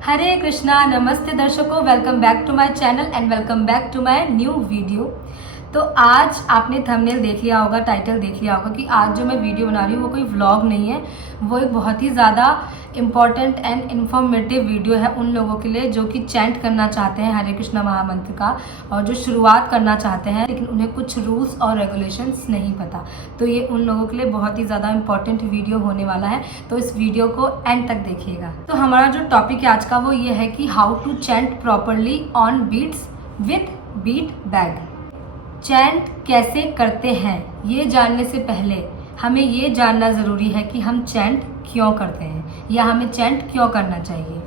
हरे कृष्णा, नमस्ते दर्शकों, welcome back to my channel and welcome back to my new video. तो आज आपने थंबनेल देख लिया होगा, टाइटल देख लिया होगा कि आज जो मैं वीडियो बना रही हूँ वो कोई व्लॉग नहीं है, वो एक बहुत ही ज़्यादा इम्पॉर्टेंट एंड इन्फॉर्मेटिव वीडियो है उन लोगों के लिए जो कि चैंट करना चाहते हैं हरे कृष्णा महामंत्र का और जो शुरुआत करना चाहते हैं लेकिन उन्हें कुछ रूल्स और रेगुलेशंस नहीं पता। तो ये उन लोगों के लिए बहुत ही ज़्यादा इम्पॉर्टेंट वीडियो होने वाला है, तो इस वीडियो को एंड तक देखिएगा। तो हमारा जो टॉपिक है आज का वो ये है कि how to chant properly on beats with beat bag. Chant कैसे करते हैं ये जानने से पहले हमें ये जानना ज़रूरी है कि हम चैंट क्यों करते हैं या हमें चैंट क्यों करना चाहिए।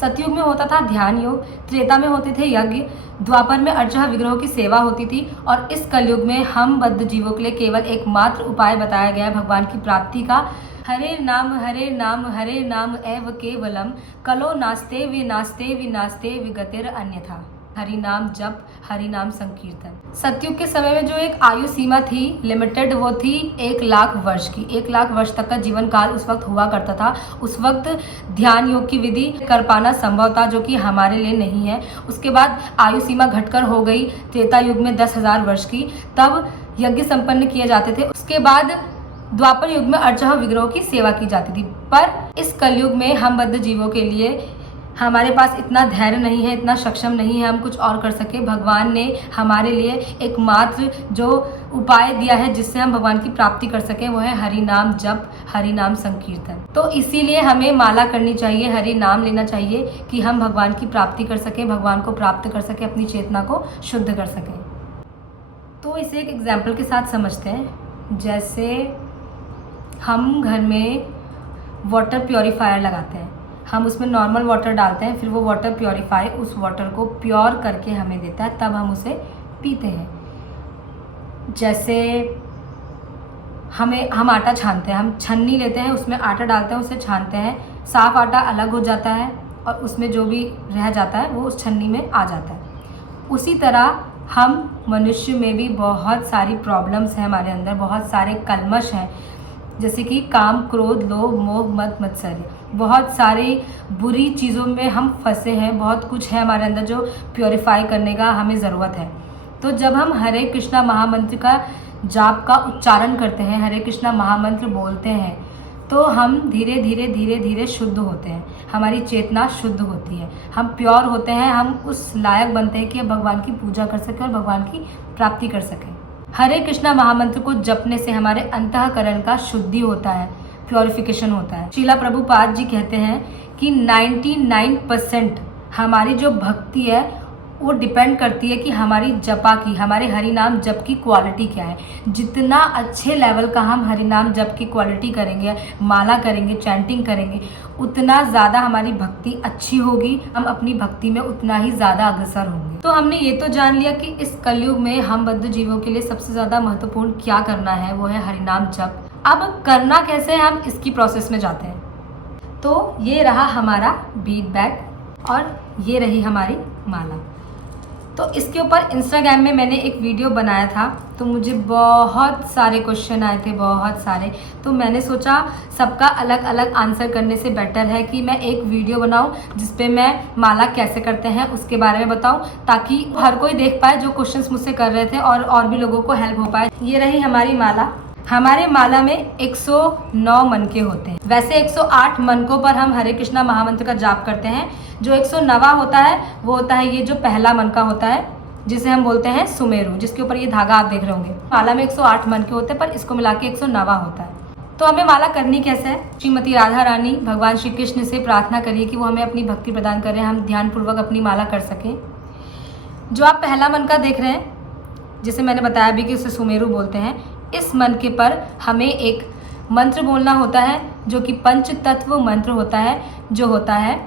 सतयुग में होता था ध्यान योग, त्रेता में होते थे यज्ञ, द्वापर में अर्चह विग्रहों की सेवा होती थी और इस कलयुग में हम बद्ध जीवों के लिए केवल एकमात्र उपाय बताया गया है भगवान की प्राप्ति का। हरे नाम एव केवलम कलो नास्ते विनास्ते विगतिर अन्यथा। हरि नाम जप, हरि नाम संकीर्तन। सतयुग के समय में जो एक आयु सीमा थी लिमिटेड, वो थी 1,00,000 वर्ष की। 1,00,000 वर्ष तक का जीवन काल उस वक्त हुआ करता था। उस वक्त ध्यान योग की विधि कर पाना संभव था, जो कि हमारे लिए नहीं है। उसके बाद आयु सीमा घटकर हो गई त्रेता युग में 10,000 वर्ष की, तब यज्ञ संपन्न किए जाते थे। उसके बाद द्वापर युग में अर्चह विग्रहों की सेवा की जाती थी। पर इस कलयुग में हम बद्ध जीवों के लिए हमारे पास इतना धैर्य नहीं है, इतना सक्षम नहीं है हम कुछ और कर सके। भगवान ने हमारे लिए एकमात्र जो उपाय दिया है जिससे हम भगवान की प्राप्ति कर सकें, वो है हरि नाम जप, हरि नाम संकीर्तन। तो इसीलिए हमें माला करनी चाहिए, हरि नाम लेना चाहिए कि हम भगवान की प्राप्ति कर सकें, भगवान को प्राप्त कर सकें, अपनी चेतना को शुद्ध कर सकें। तो इसे एक एग्जाम्पल के साथ समझते हैं। जैसे हम घर में वाटर प्योरीफायर लगाते हैं, हम उसमें नॉर्मल वाटर डालते हैं, फिर वो वाटर प्योरीफाई उस वाटर को प्योर करके हमें देता है, तब हम उसे पीते हैं। जैसे हम आटा छानते हैं, हम छन्नी लेते हैं, उसमें आटा डालते हैं, उसे छानते हैं, साफ आटा अलग हो जाता है और उसमें जो भी रह जाता है वो उस छन्नी में आ जाता है। उसी तरह हम मनुष्य में भी बहुत सारी प्रॉब्लम्स हैं, हमारे अंदर बहुत सारे कल्मश हैं, जैसे कि काम, क्रोध, लोभ, मोह, मद, मत्सर्य। बहुत सारी बुरी चीज़ों में हम फंसे हैं, बहुत कुछ है हमारे अंदर जो प्योरीफाई करने का हमें ज़रूरत है। तो जब हम हरे कृष्णा महामंत्र का जाप का उच्चारण करते हैं, हरे कृष्णा महामंत्र बोलते हैं, तो हम धीरे धीरे शुद्ध होते हैं, हमारी चेतना शुद्ध होती है, हम प्योर होते हैं, हम उस लायक बनते हैं कि हम भगवान की पूजा कर सकें और भगवान की प्राप्ति कर सकें। हरे कृष्णा महामंत्र को जपने से हमारे अंतःकरण का शुद्धि होता है, प्योरिफिकेशन होता है। श्रीला प्रभुपाद जी कहते हैं कि 99% हमारी जो भक्ति है वो डिपेंड करती है कि हमारी जपा की, हमारे हरि नाम जप की क्वालिटी क्या है। जितना अच्छे लेवल का हम हरि नाम जप की क्वालिटी करेंगे, माला करेंगे, चैंटिंग करेंगे, उतना ज़्यादा हमारी भक्ति अच्छी होगी, हम अपनी भक्ति में उतना ही ज़्यादा अग्रसर होंगे। तो हमने ये तो जान लिया कि इस कलयुग में हम बद्ध जीवों के लिए सबसे ज़्यादा महत्वपूर्ण क्या करना है, वो है हरि नाम जप। अब करना कैसे है, हम इसकी प्रोसेस में जाते हैं। तो ये रहा हमारा बीट बैग और ये रही हमारी माला। तो इसके ऊपर इंस्टाग्राम में मैंने एक वीडियो बनाया था, तो मुझे बहुत सारे क्वेश्चन आए थे, बहुत सारे। तो मैंने सोचा सबका अलग अलग आंसर करने से बेटर है कि मैं एक वीडियो बनाऊं जिस पे मैं माला कैसे करते हैं उसके बारे में बताऊं, ताकि हर कोई देख पाए जो क्वेश्चंस मुझसे कर रहे थे और भी लोगों को हेल्प हो पाए। ये रही हमारी माला। हमारे माला में 109 मनके होते हैं। वैसे 108 मनकों पर हम हरे कृष्णा महामंत्र का जाप करते हैं। जो 109वां होता है वो होता है ये जो पहला मनका होता है, जिसे हम बोलते हैं सुमेरु, जिसके ऊपर ये धागा आप देख रहे होंगे। माला में 108 मनके होते हैं, पर इसको मिला के 109वां होता है। तो हमें माला करनी कैसे है? श्रीमती राधा रानी भगवान श्री कृष्ण से प्रार्थना करिए कि वो हमें अपनी भक्ति प्रदान करें, हम ध्यानपूर्वक अपनी माला कर सकें। जो आप पहला मनका देख रहे हैं, जिसे मैंने बताया भी कि उसे सुमेरु बोलते हैं, इस मनके पर हमें एक मंत्र बोलना होता है जो कि पंच तत्व मंत्र होता है, जो होता है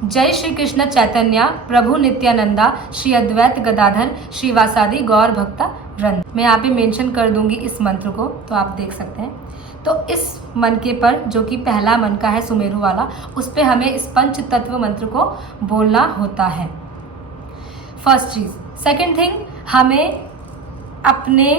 जय श्री कृष्ण चैतन्य प्रभु नित्यानंदा श्री अद्वैत गदाधर श्रीवासादि गौर भक्ता वृंद। मैं यहाँ पे मेंशन कर दूंगी इस मंत्र को, तो आप देख सकते हैं। तो इस मनके पर जो कि पहला मनका है सुमेरु वाला, उस पे हमें इस पंच तत्व मंत्र को बोलना होता है, फर्स्ट चीज़। सेकंड थिंग, हमें अपने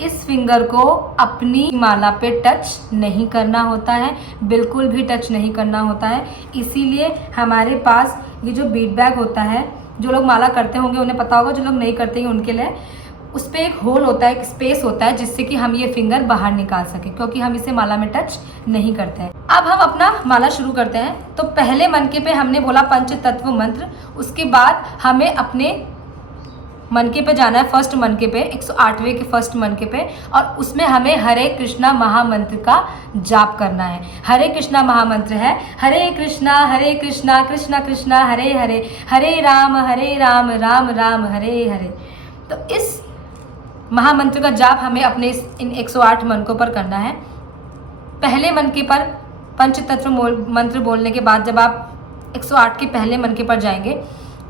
इस फिंगर को अपनी माला पे टच नहीं करना होता है, बिल्कुल भी टच नहीं करना होता है। इसीलिए हमारे पास ये जो बीट बैग होता है, जो लोग माला करते होंगे उन्हें पता होगा, जो लोग नहीं करते हैं उनके लिए उस पर एक होल होता है, एक स्पेस होता है, जिससे कि हम ये फिंगर बाहर निकाल सकें, क्योंकि हम इसे माला में टच नहीं करते हैं। अब हम अपना माला शुरू करते हैं। तो पहले मनके पे हमने बोला पंच तत्व मंत्र, उसके बाद हमें अपने मनके पे जाना है, फर्स्ट मनके पे, 108वें के फर्स्ट मनके पे, और उसमें हमें हरे कृष्णा महामंत्र का जाप करना है। हरे कृष्णा महामंत्र है हरे कृष्णा कृष्णा कृष्णा हरे हरे, हरे राम राम राम हरे हरे। तो इस महामंत्र का जाप हमें अपने इन 108 मनकों पर करना है। पहले मनके पर पंचतत्व मंत्र बोलने के बाद जब आप 108 के पहले मनके पर जाएंगे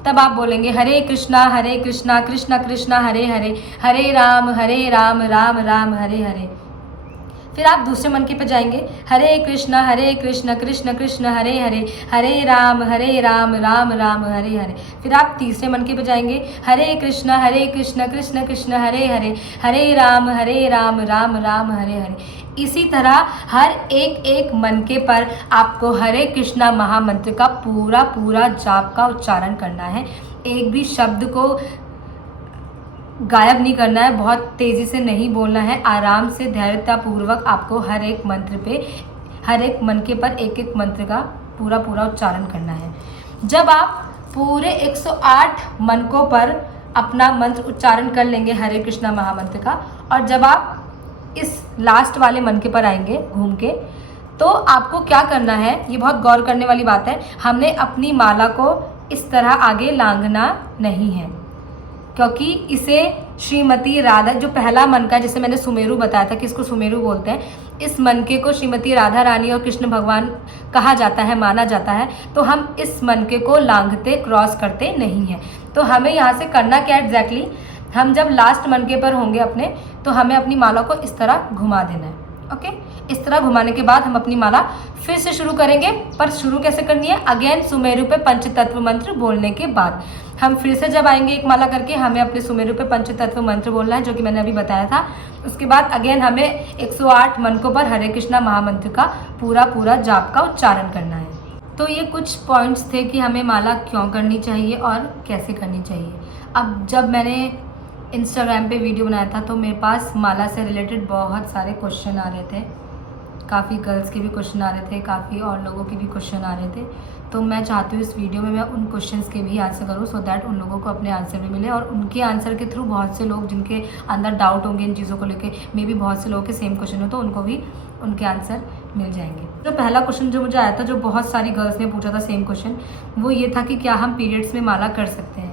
तब आप बोलेंगे हरे कृष्णा कृष्णा कृष्णा हरे हरे, हरे राम राम राम हरे हरे। फिर आप दूसरे मनके पे जाएंगे हरे कृष्णा कृष्ण कृष्ण हरे हरे, हरे राम राम राम हरे हरे। फिर आप तीसरे मनके पे जाएंगे हरे कृष्णा कृष्ण कृष्ण हरे हरे, हरे राम राम राम हरे हरे। इसी तरह हर एक मनके पर आपको हरे कृष्णा महामंत्र का पूरा जाप का उच्चारण करना है। एक भी शब्द को गायब नहीं करना है, बहुत तेज़ी से नहीं बोलना है, आराम से धैर्यतापूर्वक आपको हर एक मंत्र पे, हर एक मनके पर एक मंत्र का पूरा उच्चारण करना है। जब आप पूरे 108 मनकों पर अपना मंत्र उच्चारण कर लेंगे हरे कृष्णा महामंत्र का, और जब आप इस लास्ट वाले मनके पर आएंगे घूम के, तो आपको क्या करना है, ये बहुत गौर करने वाली बात है। हमने अपनी माला को इस तरह आगे लांघना नहीं है, क्योंकि इसे श्रीमती राधा, जो पहला मनका जिसे मैंने सुमेरु बताया था कि इसको सुमेरु बोलते हैं, इस मनके को श्रीमती राधा रानी और कृष्ण भगवान कहा जाता है, माना जाता है। तो हम इस मनके को लांघते, क्रॉस करते नहीं हैं। तो हमें यहाँ से करना क्या एग्जैक्टली, हम जब लास्ट मनके पर होंगे अपने, तो हमें अपनी माला को इस तरह घुमा देना है। ओके, इस तरह घुमाने के बाद हम अपनी माला फिर से शुरू करेंगे। पर शुरू कैसे करनी है, अगेन सुमेरु पे पंचतत्व मंत्र बोलने के बाद हम फिर से जब आएंगे एक माला करके, हमें अपने सुमेरु पे पंचतत्व मंत्र बोलना है, जो कि मैंने अभी बताया था। उसके बाद अगेन हमें 108 मनकों पर हरे कृष्णा महामंत्र का पूरा जाप का उच्चारण करना है। तो ये कुछ पॉइंट्स थे कि हमें माला क्यों करनी चाहिए और कैसे करनी चाहिए। अब जब मैंने इंस्टाग्राम पे वीडियो बनाया था तो मेरे पास माला से रिलेटेड बहुत सारे क्वेश्चन आ रहे थे, काफ़ी गर्ल्स के भी क्वेश्चन आ रहे थे, काफ़ी और लोगों के भी क्वेश्चन आ रहे थे। तो मैं चाहती हूँ इस वीडियो में मैं उन क्वेश्चंस के भी आंसर करूँ, सो दैट उन लोगों को अपने आंसर भी मिले, और उनके आंसर के थ्रू बहुत से लोग जिनके अंदर डाउट होंगे इन चीज़ों को लेके, मे बी बहुत से लोगों के सेम क्वेश्चन हो, तो उनको भी उनके आंसर मिल जाएंगे। तो पहला क्वेश्चन जो मुझे आया था, जो बहुत सारी गर्ल्स ने पूछा था सेम क्वेश्चन, वो ये था कि क्या हम पीरियड्स में माला कर सकते हैं।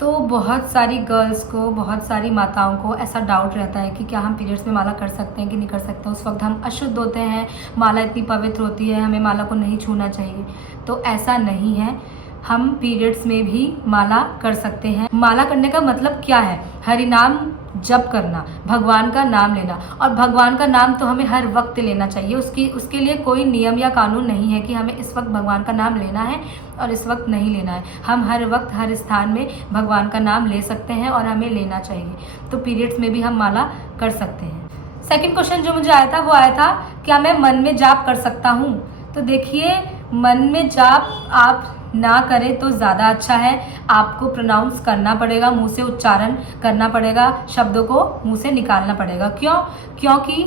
तो बहुत सारी गर्ल्स को, बहुत सारी माताओं को ऐसा डाउट रहता है कि क्या हम पीरियड्स में माला कर सकते हैं कि नहीं कर सकते हैं। उस वक्त हम अशुद्ध होते हैं, माला इतनी पवित्र होती है, हमें माला को नहीं छूना चाहिए। तो ऐसा नहीं है, हम पीरियड्स में भी माला कर सकते हैं। माला करने का मतलब क्या है, हरि नाम जप करना, भगवान का नाम लेना, और भगवान का नाम तो हमें हर वक्त लेना चाहिए। उसके लिए कोई नियम या कानून नहीं है कि हमें इस वक्त भगवान का नाम लेना है और इस वक्त नहीं लेना है। हम हर वक्त हर स्थान में भगवान का नाम ले सकते हैं और हमें लेना चाहिए। तो पीरियड्स में भी हम माला कर सकते हैं। सेकंड क्वेश्चन जो मुझे आया था वो आया था, क्या मैं मन में जाप कर सकता हूँ। तो देखिए, मन में जाप आप ना करें तो ज़्यादा अच्छा है। आपको प्रोनाउंस करना पड़ेगा, मुंह से उच्चारण करना पड़ेगा, शब्दों को मुंह से निकालना पड़ेगा। क्योंकि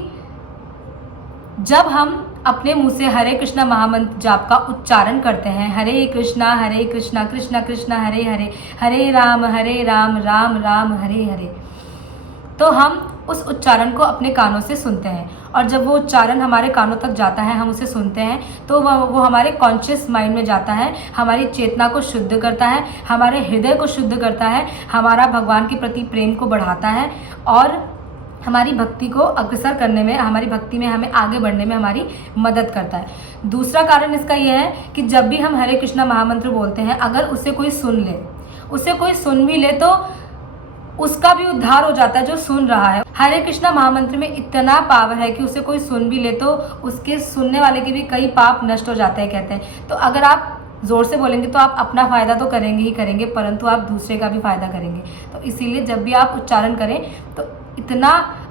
जब हम अपने मुंह से हरे कृष्णा महामंत्र जाप का उच्चारण करते हैं, हरे कृष्णा कृष्णा कृष्णा हरे हरे, हरे राम राम राम हरे हरे, तो हम उस उच्चारण को अपने कानों से सुनते हैं, और जब वो उच्चारण हमारे कानों तक जाता है, हम उसे सुनते हैं, तो वो हमारे कॉन्शियस माइंड में जाता है, हमारी चेतना को शुद्ध करता है, हमारे हृदय को शुद्ध करता है, हमारा भगवान के प्रति प्रेम को बढ़ाता है, और हमारी भक्ति को अग्रसर करने में, हमारी भक्ति में हमें आगे बढ़ने में हमारी मदद करता है। दूसरा कारण इसका यह है कि जब भी हम हरे कृष्णा महामंत्र बोलते हैं, अगर उसे कोई सुन भी ले तो उसका भी उद्धार हो जाता है जो सुन रहा है। हरे कृष्णा महामंत्र में इतना पावर है कि उसे कोई सुन भी ले तो उसके सुनने वाले के भी कई पाप नष्ट हो जाते हैं, कहते हैं। तो अगर आप ज़ोर से बोलेंगे तो आप अपना फ़ायदा तो करेंगे ही करेंगे, परंतु आप दूसरे का भी फ़ायदा करेंगे। तो इसीलिए जब भी आप उच्चारण करें तो इतना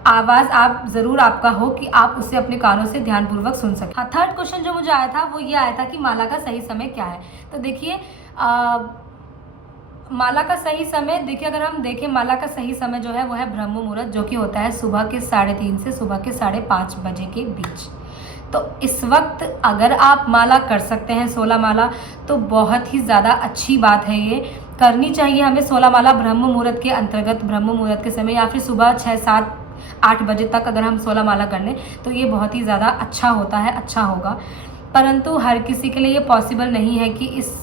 आवाज़ आप ज़रूर आपका हो कि आप उसे अपने कानों से ध्यानपूर्वक सुन सकें। हाँ, थर्ड क्वेश्चन जो मुझे आया था वो ये आया था कि माला का सही समय क्या है। तो देखिए माला का सही समय, देखिए अगर हम देखें माला का सही समय जो है वो है ब्रह्म मुहूर्त, जो कि होता है सुबह के 3:30 से सुबह के 5:30 बजे के बीच। तो इस वक्त अगर आप माला कर सकते हैं 16 माला तो बहुत ही ज़्यादा अच्छी बात है, ये करनी चाहिए हमें 16 माला ब्रह्म मुहूर्त के अंतर्गत, ब्रह्म मुहूर्त के समय या फिर सुबह 6, 7, 8 बजे तक अगर हम 16 माला कर लें तो ये बहुत ही ज़्यादा अच्छा होता है, अच्छा होगा। परंतु हर किसी के लिए ये पॉसिबल नहीं है कि इस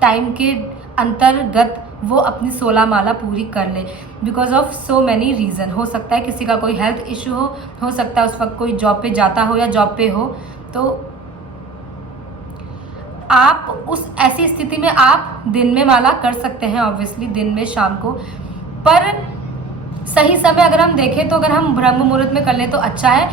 टाइम के अंतर्गत वो अपनी 16 माला पूरी कर ले, because of so many reason. हो सकता है किसी का कोई हेल्थ इशू हो सकता है उस वक्त कोई जॉब पे जाता हो या जॉब पे हो, तो आप उस ऐसी स्थिति में आप दिन में माला कर सकते हैं, ऑब्वियसली दिन में शाम को। पर सही समय अगर हम देखें तो अगर हम ब्रह्म मुहूर्त में कर लें तो अच्छा है,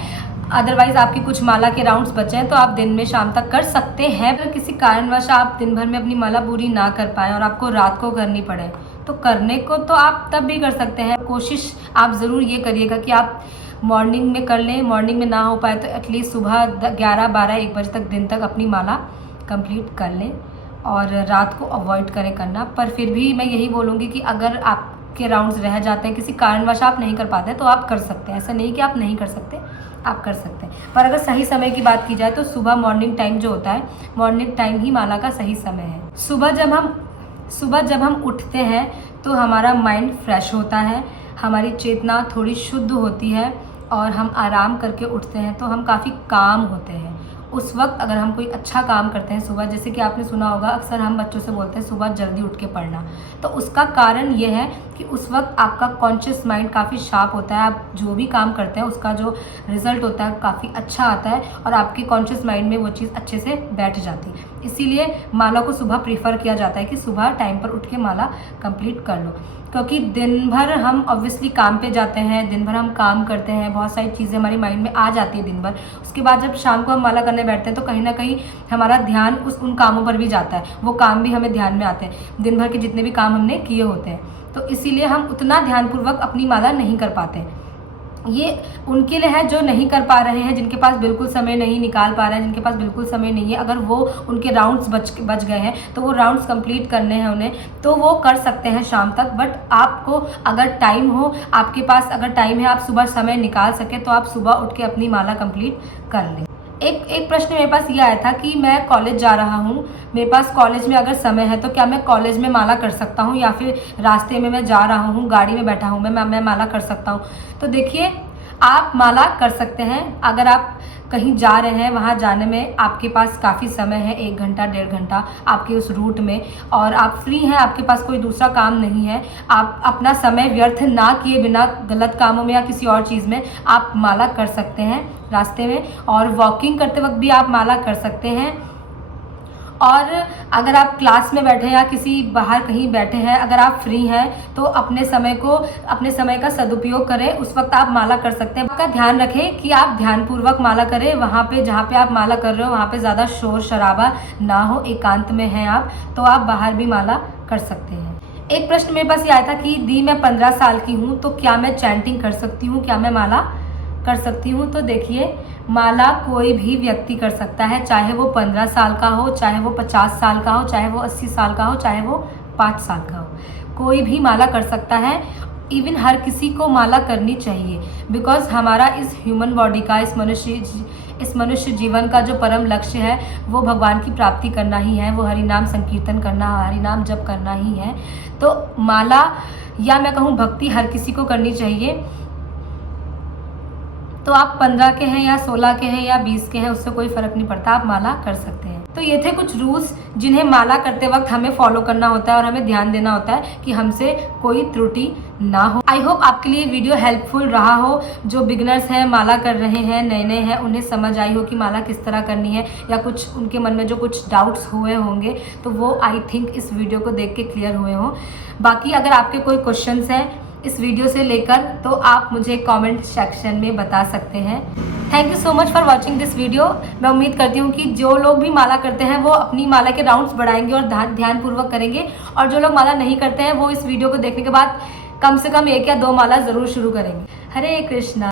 अदरवाइज़ आपकी कुछ माला के राउंड्स बचे हैं तो आप दिन में शाम तक कर सकते हैं। अगर किसी कारणवश आप दिन भर में अपनी माला पूरी ना कर पाएँ और आपको रात को करनी पड़े तो करने को तो आप तब भी कर सकते हैं। कोशिश आप ज़रूर ये करिएगा कि आप मॉर्निंग में कर लें, मॉर्निंग में ना हो पाए तो एटलीस्ट सुबह 11, 12, 1 बजे तक दिन तक अपनी माला कंप्लीट कर लें और रात को अवॉइड करें करना। पर फिर भी मैं यही बोलूँगी कि अगर आपके राउंड्स रह जाते हैं, किसी कारणवश आप नहीं कर पाते तो आप कर सकते हैं, ऐसा नहीं कि आप नहीं कर सकते, आप कर सकते हैं। पर अगर सही समय की बात की जाए तो सुबह मॉर्निंग टाइम जो होता है, मॉर्निंग टाइम ही माला का सही समय है। सुबह जब हम उठते हैं तो हमारा माइंड फ्रेश होता है, हमारी चेतना थोड़ी शुद्ध होती है और हम आराम करके उठते हैं तो हम काफ़ी काम होते हैं। उस वक्त अगर हम कोई अच्छा काम करते हैं सुबह, जैसे कि आपने सुना होगा अक्सर हम बच्चों से बोलते हैं सुबह जल्दी उठ के पढ़ना, तो उसका कारण ये है कि उस वक्त आपका कॉन्शियस माइंड काफ़ी शार्प होता है, आप जो भी काम करते हैं उसका जो रिज़ल्ट होता है काफ़ी अच्छा आता है और आपके कॉन्शियस माइंड में वो चीज़ अच्छे से बैठ जाती है। इसीलिए माला को सुबह प्रीफर किया जाता है कि सुबह टाइम पर उठ के माला कंप्लीट कर लो, क्योंकि दिन भर हम ऑब्वियसली काम पे जाते हैं, दिन भर हम काम करते हैं, बहुत सारी चीज़ें हमारी माइंड में आ जाती है दिन भर। उसके बाद जब शाम को हम माला करने बैठते हैं तो कहीं ना कहीं हमारा ध्यान उन कामों पर भी जाता है, वो काम भी हमें ध्यान में आते हैं, दिन भर के जितने भी काम हमने किए होते हैं, तो इसीलिए हम उतना ध्यानपूर्वक अपनी माला नहीं कर पाते। ये उनके लिए है जो नहीं कर पा रहे हैं, जिनके पास बिल्कुल समय नहीं निकाल पा रहे हैं, जिनके पास बिल्कुल समय नहीं है, अगर वो उनके राउंड्स बच गए हैं तो वो राउंड्स कंप्लीट करने हैं उन्हें, तो वो कर सकते हैं शाम तक। बट आपको अगर टाइम हो, आपके पास अगर टाइम है, आप सुबह समय निकाल सके तो आप सुबह उठ के अपनी माला कंप्लीट कर लें। एक प्रश्न मेरे पास ये आया था कि मैं कॉलेज जा रहा हूँ, मेरे पास कॉलेज में अगर समय है तो क्या मैं कॉलेज में माला कर सकता हूँ, या फिर रास्ते में मैं जा रहा हूँ, गाड़ी में बैठा हूँ, मैं माला कर सकता हूँ। तो देखिए आप माला कर सकते हैं अगर आप कहीं जा रहे हैं, वहाँ जाने में आपके पास काफ़ी समय है, 1 घंटा 1.5 घंटा आपके उस रूट में, और आप फ्री हैं, आपके पास कोई दूसरा काम नहीं है, आप अपना समय व्यर्थ ना किए बिना गलत कामों में या किसी और चीज़ में आप माला कर सकते हैं रास्ते में। और वॉकिंग करते वक्त भी आप माला कर सकते हैं। और अगर आप क्लास में बैठे हैं या किसी बाहर कहीं बैठे हैं, अगर आप फ्री हैं तो अपने समय का सदुपयोग करें, उस वक्त आप माला कर सकते हैं। आपका ध्यान रखें कि आप ध्यानपूर्वक माला करें, वहाँ पे जहाँ पे आप माला कर रहे हो वहाँ पे ज़्यादा शोर शराबा ना हो, एकांत में हैं आप तो आप बाहर भी माला कर सकते हैं। एक प्रश्न मेरे पास ये आया था कि दी मैं 15 साल की हूँ तो क्या मैं चैंटिंग कर सकती हूँ, क्या मैं माला कर सकती हूँ। तो देखिए माला कोई भी व्यक्ति कर सकता है, चाहे वो 15 साल का हो, चाहे वो 50 साल का हो, चाहे वो 80 साल का हो, चाहे वो 5 साल का हो, कोई भी माला कर सकता है। इवन हर किसी को माला करनी चाहिए, बिकॉज हमारा इस ह्यूमन बॉडी का, इस मनुष्य जीवन का जो परम लक्ष्य है वो भगवान की प्राप्ति करना ही है, वो हरि नाम संकीर्तन करना, हरि नाम जप करना ही है। तो माला या मैं कहूँ भक्ति हर किसी को करनी चाहिए। तो आप 15 के हैं या 16 के हैं या 20 के हैं, उससे कोई फ़र्क नहीं पड़ता, आप माला कर सकते हैं। तो ये थे कुछ रूल्स जिन्हें माला करते वक्त हमें फॉलो करना होता है और हमें ध्यान देना होता है कि हमसे कोई त्रुटि ना हो। आई होप आपके लिए वीडियो हेल्पफुल रहा हो। जो बिगनर्स हैं, माला कर रहे हैं, नए हैं, उन्हें समझ आई हो कि माला किस तरह करनी है, या कुछ उनके मन में जो कुछ डाउट्स हुए होंगे तो वो आई थिंक इस वीडियो को देख के क्लियर हुए हों। बाकी अगर आपके कोई क्वेश्चंस हैं इस वीडियो से लेकर तो आप मुझे कमेंट सेक्शन में बता सकते हैं। Thank you so much for watching this video. मैं उम्मीद करती हूँ कि जो लोग भी माला करते हैं वो अपनी माला के राउंड्स बढ़ाएंगे और ध्यानपूर्वक करेंगे, और जो लोग माला नहीं करते हैं वो इस वीडियो को देखने के बाद कम से कम 1 या 2 माला ज़रूर शुरू करेंगे। हरे कृष्णा।